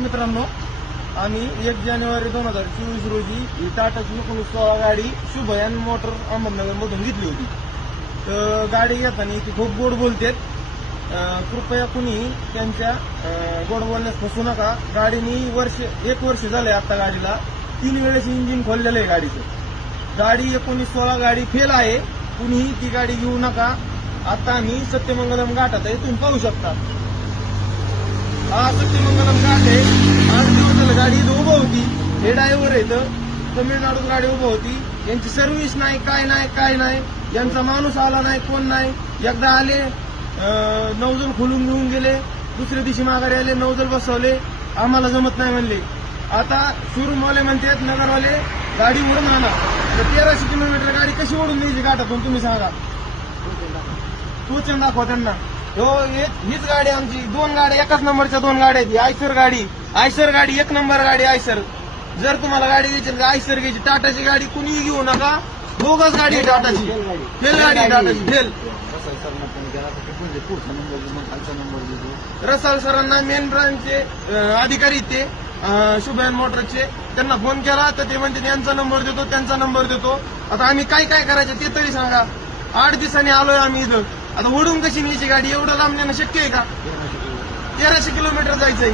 मित्रांनो, आम्ही 1 जानेवारी 2024 रोजी ही टाटाची 1916 गाडी शुभयान मोटर अहमदनगर मधून घेतली होती. तर गाडी घेताना ती खूप गोड बोलतेत. कृपया कुणी त्यांच्या गोड बोलण्यास फसू नका. गाडीनी 1 वर्ष झालंय आता गाडीला. 3 वेळेस इंजिन खोललेलं आहे गाडीचं. गाडी 1916 गाडी फेल आहे. कुणीही ती गाडी घेऊ नका. आता आम्ही सत्यमंगलम घाटात आहे, तुम्ही पाहू शकता. हा सत्यमंगलम घाट आहे. 8 दिवस झालं गाडी इथं उभं होती. हे ड्रायव्हर इथं तमिळनाडूत गाडी उभं होती. यांची सर्व्हिस नाही, काय नाही. यांचा माणूस आला नाही, कोण नाही. एकदा आले, नौजल खोलून घेऊन गेले. दुसऱ्या दिवशी माघारी आले, नौजल बसवले. आम्हाला जमत नाही म्हणले. आता शोरूमवाले म्हणतात, नगरवाले गाडी ओढून आणा. तर 1300 किलोमीटर गाडी कशी ओढून द्यायची घाटातून तुम्ही सांगा. टोचन दाखवा त्यांना. हीच गाडी आमची. 2 गाड्या एकाच नंबरच्या 2 गाड्या आहेत. आयसर गाडी 1 नंबर गाडी आयसर. जर तुम्हाला गाडी घ्यायची तर आयसर घ्यायची. टाटाची गाडी कुणीही घेऊ नका. बोगस गाडी आहे टाटाची. फेल गाडी टाटाची फेल. रसाल सरांना मेन ब्रांचचे अधिकारी ते शुभयान मोटरचे त्यांना फोन केला तर ते म्हणते यांचा नंबर देतो, त्यांचा नंबर देतो. आता आम्ही काय करायचं ते तरी सांगा. 8 दिवसांनी आलोय आम्ही इथं. आता ओढून कशी न्यायची गाडी? एवढं लांब नेणं शक्य आहे का? 1300 किलोमीटर जायचंय.